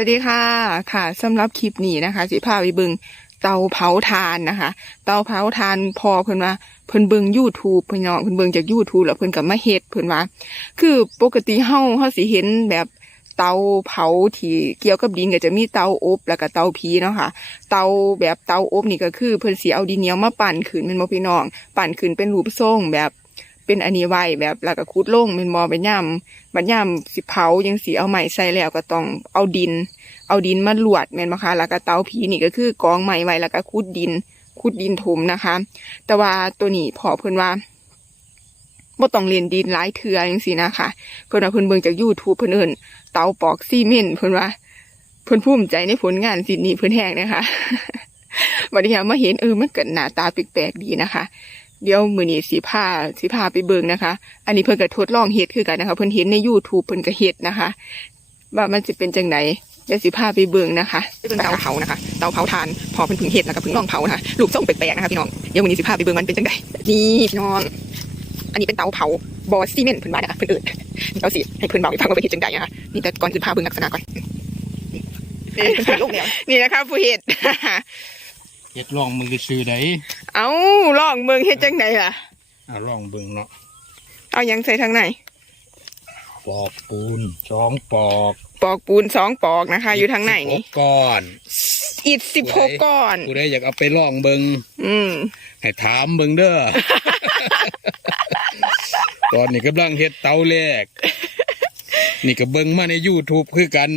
วัสดีค่ะค่ะสำหรับคลิปนี้นะคะ สิพาไปบิงเตาเผาทานนะคะ เตาเผาทานพอเพิ่นว่าเพิ่นเบิง YouTube เพิ่นน้องเพิ่นเบิงจาก YouTube แล้วเพิ่นก็มาเฮ็ดเพิ่นว่า คือปกติเฮาเฮาสิเห็นแบบเตาเผาที่เกี่ยวกับดินก็จะมีเตาอบแล้วก็เตาผีเนาะค่ะ เตาแบบเตาอบนี่ก็คือเพิ่นสิเอาดินเหนียวมาปั่นขึ้นแม่นบ่พี่น้อง ปั่นขึ้นเป็นรูปทรงแบบ เป็นอันนี้ไว้แบบแล้วก็ขุดลงแม่นบ่เป็นย่ำบัดย่ำสิเผาจังสิเอาไม้ใส่แล้วก็ต้องเอาดิน เอาดินมาลวดแม่นบ่คะแล้วก็เตาผีนี่ก็คือกองไม้ไว้แล้วก็ขุดดินขุดดินถมนะคะ แต่ว่าตัวนี้พอเพิ่อนว่าบ่ต้องเรียนดินหลายเทื่อจังซี่นะคะ เพิ่นว่าเพิ่อนเบิ่งจาก YouTube เพิ่อนเอิ้นเตาปอกซีเมนต์เพิ่อนว่า เพิ่อนภูมิใจในผลงานสิ่นี้เพิ่อนแฮงนะคะบัดนี้มาเห็นเออมันเก็หน้าตาแปลกๆดีนะคะ เดี๋ยวมื้อนี้สิพาสิพาไปเบิ่งนะคะ อันนี้เพิ่นก็ทดลองเฮ็ดคือกันนะคะ เพิ่นเห็นใน YouTube เพิ่นก็เฮ็ดนะคะ ว่ามันสิเป็นจังไดเดี๋ยวสิพาไปเบิ่งนะคะเป็นเตาเผานะคะ เตาเผาทาน พอเพิ่นเพิ่งเฮ็ดแล้วก็เพิ่งลองเผานะคะรูปทรงแปลกๆนะคะพี่น้อง เดี๋ยววันนี้สิพาไปเบิ่งมันเป็นจังไดนี่พี่น้อง อันนี้เป็นเตาเผาบอซีเมนต์เพิ่นว่านะคะเพิ่นเอิ้นเดี๋ยวสิให้เพิ่นบอกให้ฟังว่าเป็นเฮ็ดจังไดนะคะนี่แต่ก่อนสิพาเบิ่งลักษณะก่อนนี่เพิ่นเฮ็ดลงแล้วนี่นะคะผู้เฮ็ดเฮ็ดลองมึงก็ซื้อได้ เอ้าลองเบิ่งเฮ็ดจังไดล่ะอ่าลองเบิ่งเนาะเอาหยังใส่ทางไหนปอกปูนสองปอกปอกปูนสองปอกนะคะ อยู่ทางไหนนี่สิบหกก้อนอิฐสิบหกก้อน กูได้อยากเอาไปลองเบิ่งอืมให้ถามเบิ่งเด้อ ตอนนี้กำลังเฮ็ดเตาแรก นี่ก็เบิ่งมาใน YouTube คือกัน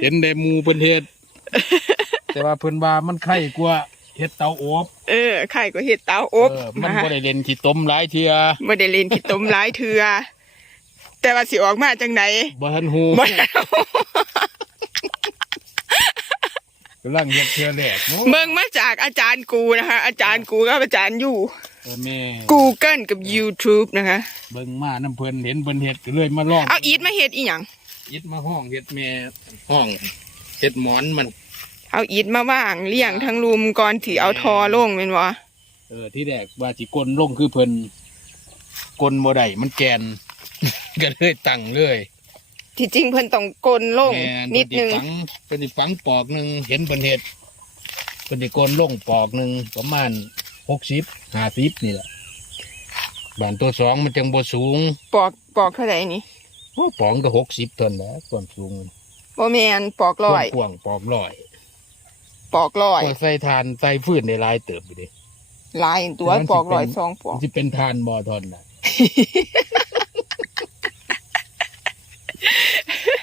เห็นได้หมู่เพิ่นเฮ็ด แต่ว่าเพิ่นว่ามันไข่กว่า เฮ็ดเตาอบเออไข่ก็เห็ดเตาอบเออมันนะคะบ่ได้เล่นขี้ต้มหลายเทื่อไม่ได้เล่นขี้ต้มหลายเทือแต่ว่าสิออกมาจังไหนบ่ทันฮู้บ่กำลังเฮ็ดเทื่อแรกเนาะเบิ่งมาจากอาจารย์กูนะคะ อาจารย์กูกับอาจารย์อยู่ เออแม่ Google กับ YouTube นะคะ เบิ่งมาน้ำเพิ่นเห็นเพิ่นเฮ็ดก็เลยมาลองเอาอีทมาเฮ็ดอีหยังยึดมาห้องเฮ็ดแม่ห้องเฮ็ดหมอนมัน เอาอีทมาว่างเลี้ยงทั้งรุมก่อนที่เอาทอลงแม่นบ่เออที่แรกว่าสิกลลงคือเพิ่นกลบ่ได้มันแกน ก็เลยตั้งเลยที่จริงเพิ่นต้องกลนลง แม่นิดนึง เพิ่สิฝังเพิ่นสิฝังปอกหนึงเห็นเพิ่นเฮ็ดเพิ่นสิกลลงปอกหนึงประมาณ60 50นี่แหละบ้านตัวสองมันจังบ่สูงปอกปอกเท่าไหร่นี่โอ้ปองก็60เท่านั้นแหละความสูงบ่แม่นปอกร้อยกว้างๆปอกร้อย ปอกร้อยก็ใส่ทานใส่ฟืนในหลายเติบอยู่เดิหลายตัวแต่มันสิปอกร้อยเป็นสองปอกที่เป็นทานบอทอนนะ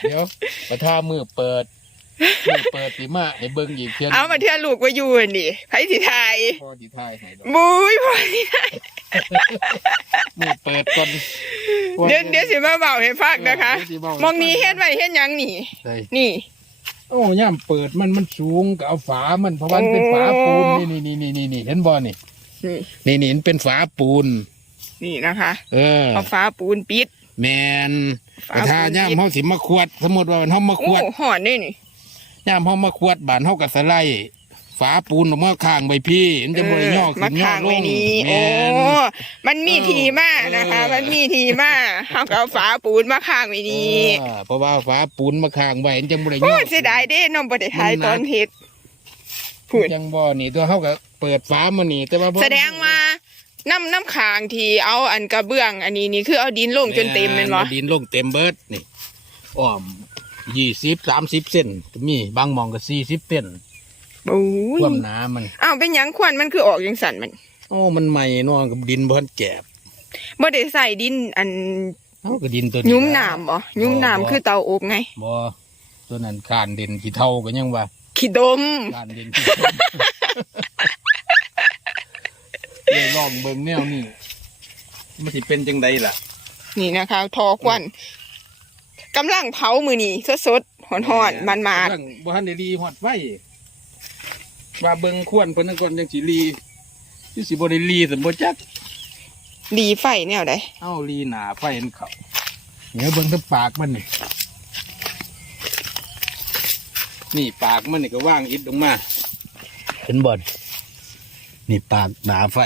เดี๋ยวประท่ามือเปิดมือเปิดสิมาให้เบิ่งอีกเพียงเอามาเทื่อลูกว่าอยู่อันนี่ไผสิทายพอดีทายให้ดอกบุ้ยพอสิทายมือเปิดก่อนเดี๋ยวเดี๋ยวสิมาเบาให้ฟังนะคะเดี๋ยวสิเว้ามองนี้เฮ็ดไว้เฮ็ดหยังนี่ได้นี่ โอ้ย่ามเปิดมันมันสูงก็เอาฝามันเพราะว่ามันเป็นฝาปูนนี่นี่นี่นี่นี่เห็นบ่นี่นี่นี่นี่มันเป็นฝาปูน นี่นะคะ เออเอาฟ้าปูนปิด แมนฝาแต่ถ้าปูนย่ามปิดเฮาสิมาขวด สมมติว่ามันเฮามาขโอ้วดหอนนี่นี่ย่ามเฮามาขวดบานเฮาก็สไลด์ ฝาปูนออกมาข้างใบพี่มันจะบ่ได้ย่อมาขึ้นย่อข้างลไว้งนี่แม่โอ้น มันมีทีมานะคะ เออ มันมีทีมาเฮาก็เอาฝาปูนมาข้างไว้นี่เออเพราะว่าฝาปูนมาข้างไว้มันจังบ่ได้โอ้ย่อ เสียดายเด้น้องบ่ได้ถ่ายตอนเฮ็ดพูดจังบ่นี่ตัวเฮาก็เปิดฝามานี่ แต่ว่าบ่ แสดงว่าน้ำน้ำค้างที่เอาอันกระเบื้อง อันนี้นี่คือเอาดินลงจนเต็มแม่นบ่อาดินลงเต็มเบิดนี่อ้อม20 30เซนก็มีบางหม่องก็40เซน โอ้ยความหนามันอ้าวเป็นหยังควันมันคือออกจังสั่นมันโอ้มันใหม่เนาะกับดินบ่ทันแกบบ่ได้ใส่ดินอันเฮาก็ดินตัวนี้ยุ้มน้ำบ่ยุ้มน้ำคือเตาอบไง บ่ตัวนั้นคานเด่นขี้เท่าก็ยังว่าขี้ดม คานเด่นขี้เท่าเลยลองเบิ่งแนวนี่มันสิเป็นจังไดล่ะ นี่นะคะทอควันกำลังเผามือนี่สดๆหอนๆมันมาเรื่องบ่ทันได้รีฮอดไฟ ว่าเบิ่งควรเพิ่นก่อนจังสิรีที่สิบ่ได้รีสมบ่จักดีไฟแนวใดเอารีหน้าไฟมันเข้าเดี๋ยวเบิ่งทั้งปากมันนี่นี่ปากมันนี่ก็ว่างอิดลงมาเห็นบ่นนี่ปากหนาไฟ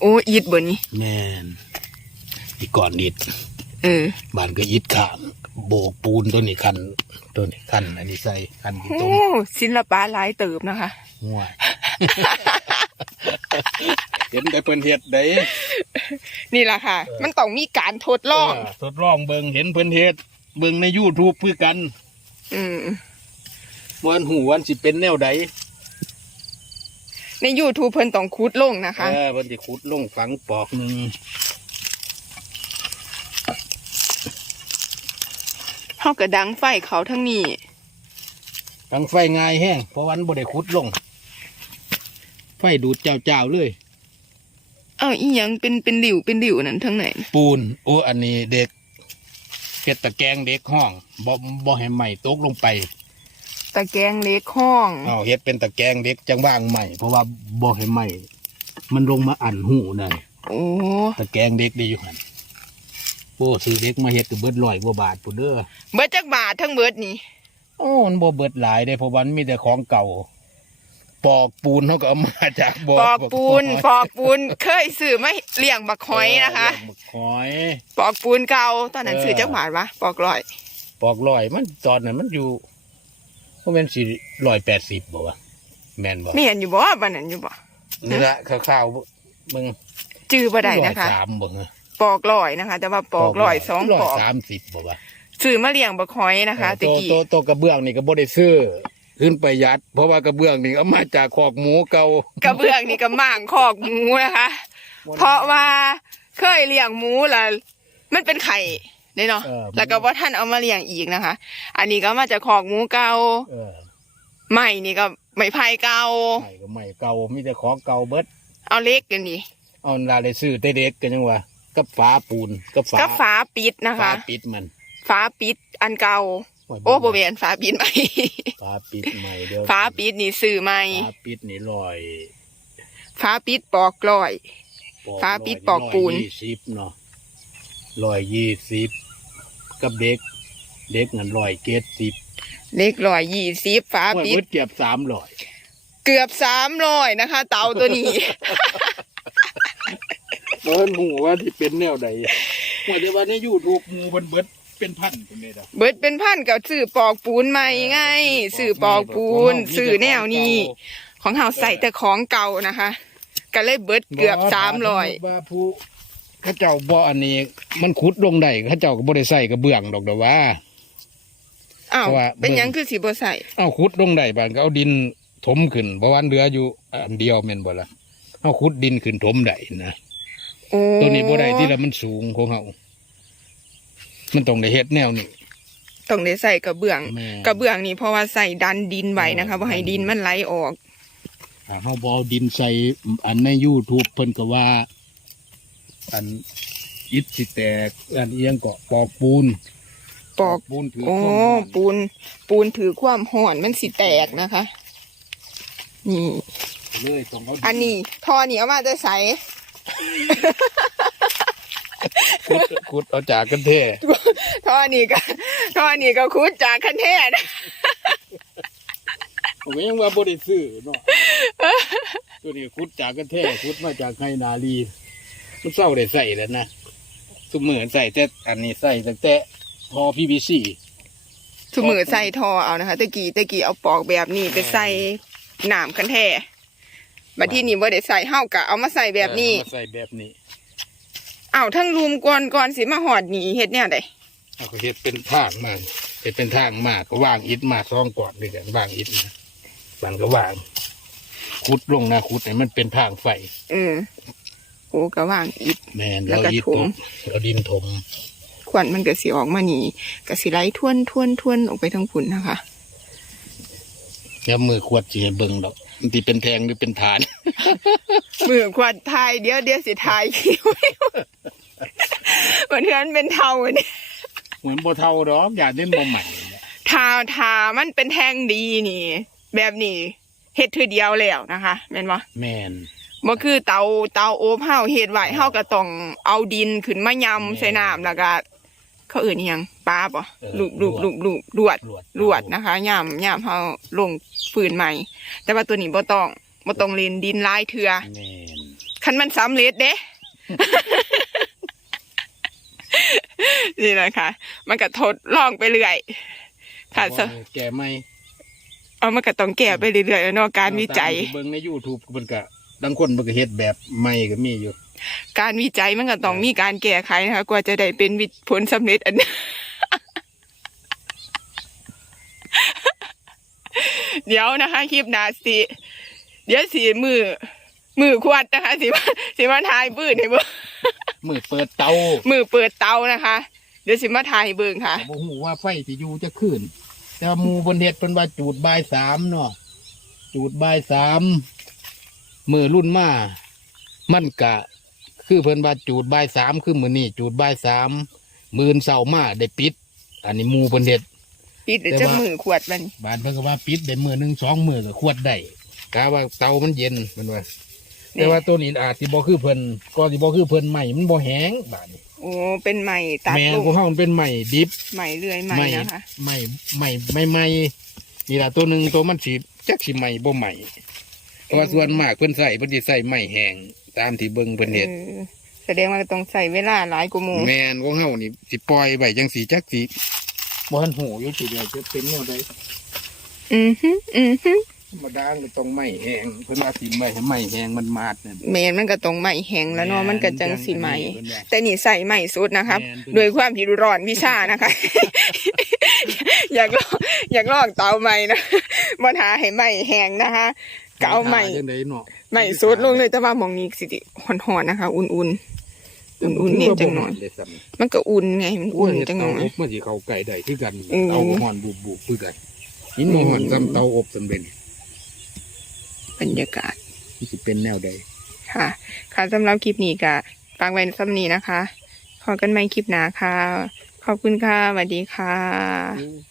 โอ้อีดเบ่นี่แม่นอีกก่อนอิด เออ บ้านก็อิดข้างโบกปูนตัวนี้คันตัวนี้คันอันนี้ใส่คันที่ตรโอ้งศิลปะหลายเติบนะคะหัวเห็นแต่เพิ่นเฮ็ดได้นี่แหละค่ะเออมันต้องมีการทดลอง เทดลองเบิ่งเห็นเพิ่นเฮ็ดเบิ่งใน YouTube คือกันอืม ว่าอันหูวันสิเป็นแนวใดใน YouTube เพิ่นต้องคุดลงนะคะ เออเพิ่นสิขุดลงฝังปอกหนึง เฮากระดังไฟเขาทั้งนี้ฝังไฟง่ายแห้งเพราะวันบ่ได้ขุดลง ไฟดูดเจ้าๆเลยเอ้าอีหยังเป็นเป็นหลิวเป็นหลิวนั่นทั้งไหนปูนโอ้อันนี้เด็กเฮ็ดตะแกรงเด็กห้องบ่บ่ให้ไหม้ตกลงไป ตะแกรงเล็กห้องเอาเฮ็ดเป็นตะแกรงเด็กจังว่างไหม้เพราะว่าบ่ให้ไหม้มันลงมาอันหูได้โอ้ตะแกรงเด็กได้อยู่หั่น โอ้ซื้อเด็กมาเฮ็ดก็เบิดร้อยกว่าบาทพุ่นเด้อเบิดจักบาททั้งเบิดนี่โอ้มันบ่เบิดหลายเด้เพราะว่ามันมีแต่ของเก่า ปอกปูนเขาก็เอามาจากบ่อปอกปูนปอกปูนเคยซื้อมาเลี้ยงบักหอยนะคะเลี้ยงบักหอย ปอกปูนเก่าตอนนั้นเออซื้อจักบาทวะปอกร้อยปอกร้อยมันตอนนั้นมันอยู่ก็เป็นสี่ร้อยแปดสิบบ่วะแม่นบ่ไม่เห็นอยู่บ่บันนั้นอยู่บ่นี่ละข้าวๆมึงจื้อบ่ได้นะคะร้อยสามบ่เหรอ ปอกร้อยนะคะ แต่ว่าปอกร้อยสองร้อปยอกสามสิบบ่วะซื้อมาเลี้ยงบักหอยนะคะตะโตกี้โตโตกระเบื้องนี่ก็บ่ได้ซื้อขึ้นไปยัด เพราะว่ากระเบื้องนี่เอามาจากคอกหมูเก่ากระเบื้องนี่ก็หม่างคอกหมูนะคะเพราะว่าเคยเลี้ยงหมูแล้วมันเป็นไข่เนี่ยเนาะเออแล้วก็ว่าท่านเอามาเลี้ยงอีกนะคะ อันนี้ก็มาจากคอกหมูเก่าเออใหม่นี่ก็ไม้ไผ่เก่าใช่ก็ไม่เก่ามีแต่ของเก่าเบิดเอาเล็กกันนี่เอาลาได้ซื้อแต่เด็กกันยังว่า กับฝาปูนกับฝาก็ฝาปิดนะคะฝาปิดมันฝาปิดอันเก่า โอ้โบเวนฝาปิดใหม่ ฝาปิดใหม่เด้อฝาปิดนี่ซื้อใหม่ ฝาปิดนี่ลอยฝาปิดปอกลอย ฝาปิดปอกปูนร้อยยี่สิบเนาะร้อยยี่สิบกับเด็ก เด็กเงินร้อยเกตสิบเล็กลอยยี่สิบฝาว่าปิดเบิด เกือบสามร้อย เกือบสามร้อยนะคะ เตาตัวนี้ เบิดหมูว่าที่เป็นแนวใดว่าจะว่าในยูทูบหมูเบิดเบิดเป็นพันเป็นไงดอกเบิดเป็นพันกับสื่อปอกปูนใหม่ไงสื่อปอกปูนสื่อแนวนี้ ของเฮาใส่แต่ของเก่านะคะ ก็เลยเบิดเกือบสามร้อยว่าผู้เข้าเจ้าบ่อันนี้ มันขุดลงได้เข้าเจ้าก็บ่ได้ใส่กระเบื้องดอกเดอว่าอ้าวเพราะว่าเป็นหยังคือสีบ่ใส่เอาขุดลงได้บางก็เอาดินถมขึ้นเพราะว่าเหลืออยู่อันเดียวแม่นบ่ล่ะเอาขุดดินขึ้นถมได้นะโอ้ ตัวนี้บ่ได้ที่ละมันสูงของเฮามันต้องได้เฮ็ดแนวนี้ต้องได้ใส่กระเบื้องแม่กระเบื้องนี่เพราะว่าใส่ดันดินไว้นะคะบ่ให้ดินมันไหลออกถ้าเฮาบ่เอาดินใส่อันใน YouTube เพิ่นก็ว่า อันอิฐสิแตกอันเอียงก็ปอกปูน ปอกปูนถือโอ้ความร้อนปูน ปูนถือความห่อนมันสิแตกนะคะนี่เลยต้องเอาอันนี้ทอนี่เอามาจะใส่ ขุดขุดเอาจากกันแท้ทอนี่ก็ทอนี่ก็คุดจากคันเทศผมก็ยังว่าบ่ได้ซื้อเนาะตัวนี้ขุดจากกันแท้ขุดมาจากไฮนาลีมันเศร้าได้ใส่แล้วนะทุกมื้อใส่แต่อันนี้ใส่ตั้งแต่พอ PVC ถุมือใส่ทอเอานะคะตะกี้ตะกี้เอาปอกแบบนี้ไปใส่หนามคันแท้ บัดที่นี่บ่ได้ใส่เฮากะเอามาใส่แบบนี้ เอามาใส่แบบนี้อ้าวทั้งรุมก่อนก่อนสิมาหอดหนีเฮ็ดแนวใดเอาก็เฮ็ดเป็นทางมาเฮ็ดเป็นทางมาก็วางอิฐมาซองก่อนด้วยกันวางอิฐนะมันก็วางขุดลงนะขุดให้มันเป็นทางไฟเออโอ้ก็ว่างอิดแม่นแล้วก็เราอิฐถม เราดินถมควันมันก็สิออกมานี่ก็สิไหลทวนทวนทวนออกไปทางพุ่นนะคะ แล้วมือขวดสิให้เบิ่งดอก มันสิเป็นแทงหรือเป็นฐาน มือควันทายเดี๋ยวเดี๋ยวสิทายคิวมันเทือนเป็นเทาเนี่ยเหมือนบ่เท่าดอกอย่าเล่นบ่ใหม่เนี่ยทาทามันเป็นแทงดีนี่ แบบนี้เฮ็ดทีเดียวแล้วนะคะแม่นบ่แม่นบ่คือเตาเตาโอบเฮาเฮ็ดไว้เฮาก็ต้องเอาดินขึ้นมายำใส่น้ำแล้วก็ เขาเอื่นอิหยังปลาบ่ลูกลูกลูกลูกลวดลวดลวดนะคะยำยำเฮาลงฟืนใหม่ แต่ว่าตัวนี้บ่ต้องบ่ต้องเล่นดินหลายเทื่อแม่นคันมันสำเร็จเด้นี่แหละค่ะมันก็ทดลองไปเรื่อยค่ะสแก่ไม่เอามันก็ต้องแก้ไปเรื่อยๆแล้วเนาะการวิจัยตามที่เบิ่งใน YouTube มันก็บางคนมันก็เฮ็ดแบบใหม่ก็มีอยู่ การวิจัยมันก็ต้องมีการแก้ไขนะคะกว่าจะได้เป็นวิผลสำเร็จอันนี้เดี๋ยวนะคะ คลิปหนาสิเดี๋ยวสีมือมือควดนะคะสิมาสิมาทายปืนให้เบิ่งมือเปิดเตา มือเปิดเตานะคะ เดี๋ยวสิมาทายให้เบิ่งค่ะก็บ่ฮู้ว่าไฟสิอยู่จะขึ้น แต่ว่าหมู่เพิ่นเฮ็ดเพิ่นว่าจูดบ่ายสามเนาะจูดบ่ายสามมือรุ่นมา มันกะ คือเพิ่นว่าจูดบ่ายสามคือมื้อนี้จูดบ่ายสามมื้อเช้ามาได้ปิด อันนี้หมู่เพิ่นเฮ็ด ปิดเดี๋ยวแต่จะว่ามือขวดมันบ้านเพิ่นก็ว่าปิดได้มื้อหนึงสองมื้อก็ขวดได้กะว่าเตามันเย็นเพิ่นว่าแต่ว่าตัวนี้อาจสิบ่คือเพิ่นก็สิบ่คือเพิ่นใหม่มันบ่แห้งบาดนี้โอ้เป็นใหม่ตัดแม่นลูกของเฮามันเป็นใหม่ดิบใหม่เรื่อยใหม่ใหม่นะคะใหม่ใหม่ใหม่ใหม่นี่ล่ะตัวหนึงตัวมันสิจักสิใหม่บ่ใหม่เพราะว่าส่วนมากเพิ่นใส่เพิ่นสิใส่ใหม่แห้ง ตามที่เบิ่งเพิ่นเฮ็ดเออแสดงว่าต้องใส่เวลาหลายกว่าหมู่แม่นของเฮานี่สิปล่อยไว้จังสิจักสิบ่ทันหูอยู่สิเดียวจะเป็นแนวใดอือฮึอือฮึธรรมดามันต้องใหม่แห้งเพิ่นว่าสิใหม่ให้ใหม่แห้งมันมาดนั่น แมนมันก็ต้องใหม่แห้งแล้วเนาะมันก็จังสิใหม่เพิ่นว่าแต่นี่ใส่ใหม่สุดนะครับ แม่นโดยความที่ร้อนวิชานะคะ อยากลองอยากลองเตาใหม่นะมาหาให้ใหม่แห้งนะคะ ก็เอาใหม่จังไดเนาะใหม่สุดลงเลยแต่ว่าหมองนี้สิหอนๆนะคะ อุ่นๆอุ่นๆเนี่ยจังหน่อยเลยซ้ำมันก็อุ่นไงมันอ้วอุ่นนเฮ็ดจังหเตาน่อยอบมันสิเข้าไก่ได้คือกันอืมเตาก็ฮ้อนบุบบุบคือกันหินบ่ฮ้อนซ้ำเตาอบสำเร็จบรรยากาศมันสิเป็นแนวใดค่ะ ค่ะสำหรับคลิปนี้ก็ฟังไว้สำนี้นะคะพอกันใหม่คลิปหน้าค่ะ ขอบคุณค่ะสวัสดีค่ะ